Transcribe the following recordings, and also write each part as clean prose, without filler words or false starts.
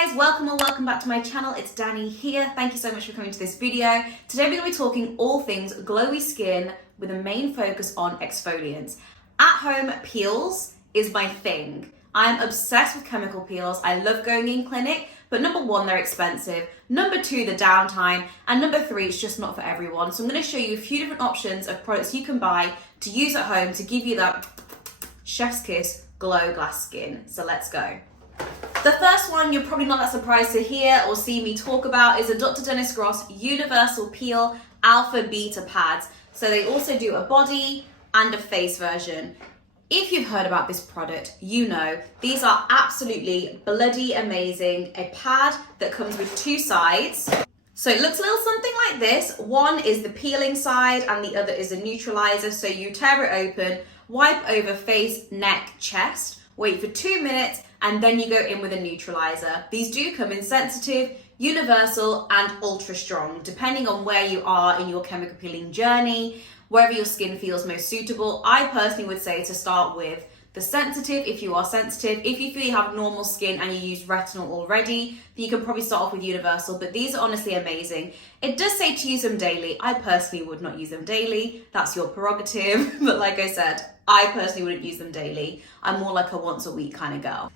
guys, welcome or welcome back to my channel. It's Dani here. Thank you so much for coming to this video. Today we're going to be talking all things glowy skin with a main focus on exfoliants. At-home peels is my thing. I'm obsessed with chemical peels. I love going in clinic, but number one, they're expensive. Number two, the downtime. And number three, it's just not for everyone. So I'm going to show you a few different options of products you can buy to use at home to give you that chef's kiss glow glass skin. So let's go. The first one you're probably not that surprised to hear or see me talk about is a Dr. Dennis Gross Universal Peel Alpha Beta Pads. So they also do a body and a face version. If you've heard about this product, you know these are absolutely bloody amazing. A pad that comes with two sides. So it looks a little something like this. One is the peeling side and the other is a neutralizer. So you tear it open, wipe over face, neck, chest, wait for 2 minutes, and then you go in with a neutralizer. These do come in sensitive, universal, and ultra strong, depending on where you are in your chemical peeling journey, wherever your skin feels most suitable. I personally would say to start with the sensitive if you are sensitive. If you feel you have normal skin and you use retinol already, then you can probably start off with universal, but these are honestly amazing. It does say to use them daily. I personally would not use them daily. That's your prerogative. But like I said, I personally wouldn't use them daily. I'm more like a once a week kind of girl.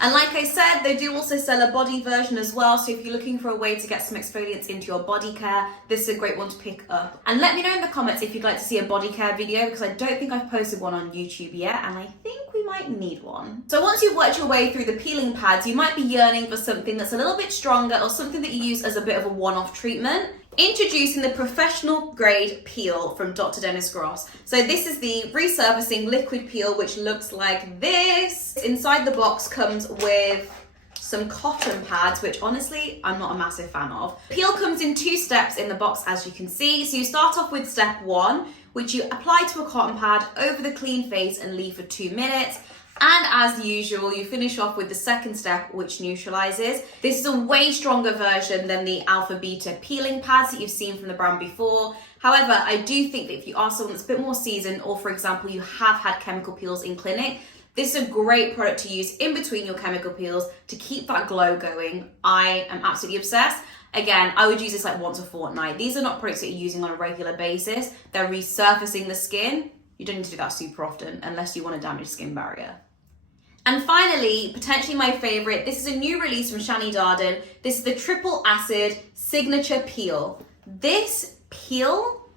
And like I said, they do also sell a body version as well. So if you're looking for a way to get some exfoliants into your body care, this is a great one to pick up. And let me know in the comments if you'd like to see a body care video, because I don't think I've posted one on YouTube yet, and I think we might need one. So once you've worked your way through the peeling pads, you might be yearning for something that's a little bit stronger or something that you use as a bit of a one-off treatment. Introducing the professional grade peel from Dr. Dennis Gross. So this is the Resurfacing liquid peel, which looks like this. Inside the box comes with some cotton pads, which honestly, I'm not a massive fan of. Peel comes in 2 steps in the box, as you can see. So you start off with step 1, which you apply to a cotton pad over the clean face and leave for 2 minutes. And as usual, you finish off with the second step, which neutralizes. This is a way stronger version than the Alpha Beta peeling pads that you've seen from the brand before. However, I do think that if you are someone that's a bit more seasoned, or for example, you have had chemical peels in clinic, this is a great product to use in between your chemical peels to keep that glow going. I am absolutely obsessed. Again, I would use this like once a fortnight. These are not products that you're using on a regular basis. They're resurfacing the skin. You don't need to do that super often unless you want to damage skin barrier. And finally, potentially my favorite, this is a new release from Shani Darden. This is the Triple Acid Signature Peel. This peel,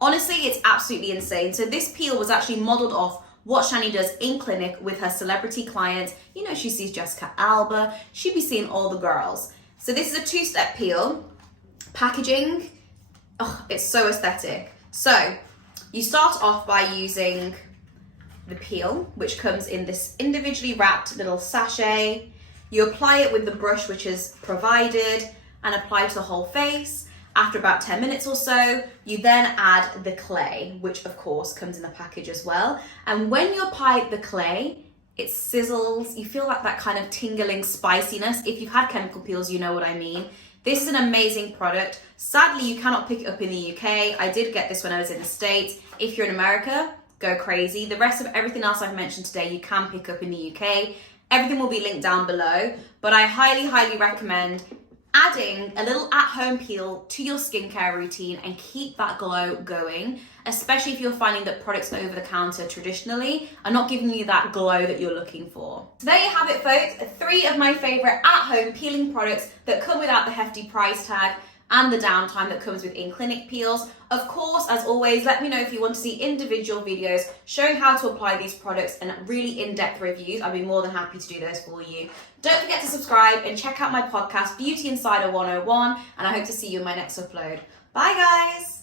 honestly, it's absolutely insane. So this peel was actually modeled off what Shani does in clinic with her celebrity clients. You know, she sees Jessica Alba, she'd be seeing all the girls. So this is a 2-step peel. Packaging, oh, it's so aesthetic. So you start off by using the peel, which comes in this individually wrapped little sachet. You apply it with the brush which is provided and apply to the whole face. After about 10 minutes or so, you then add the clay, which of course comes in the package as well. And when you apply the clay, it sizzles. You feel like that kind of tingling spiciness. If you've had chemical peels, you know what I mean. This is an amazing product. Sadly, you cannot pick it up in the UK. I did get this when I was in the States. If you're in America, go crazy. The rest of everything else I've mentioned today, you can pick up in the UK. Everything will be linked down below, but I highly, highly recommend adding a little at-home peel to your skincare routine and keep that glow going, especially if you're finding that products over the counter traditionally are not giving you that glow that you're looking for. So there you have it, folks. 3 of my favorite at-home peeling products that come without the hefty price tag and the downtime that comes with in-clinic peels. Of course, as always, let me know if you want to see individual videos showing how to apply these products and really in-depth reviews. I'd be more than happy to do those for you. Don't forget to subscribe and check out my podcast, Beauty Insider 101, and I hope to see you in my next upload. Bye, guys.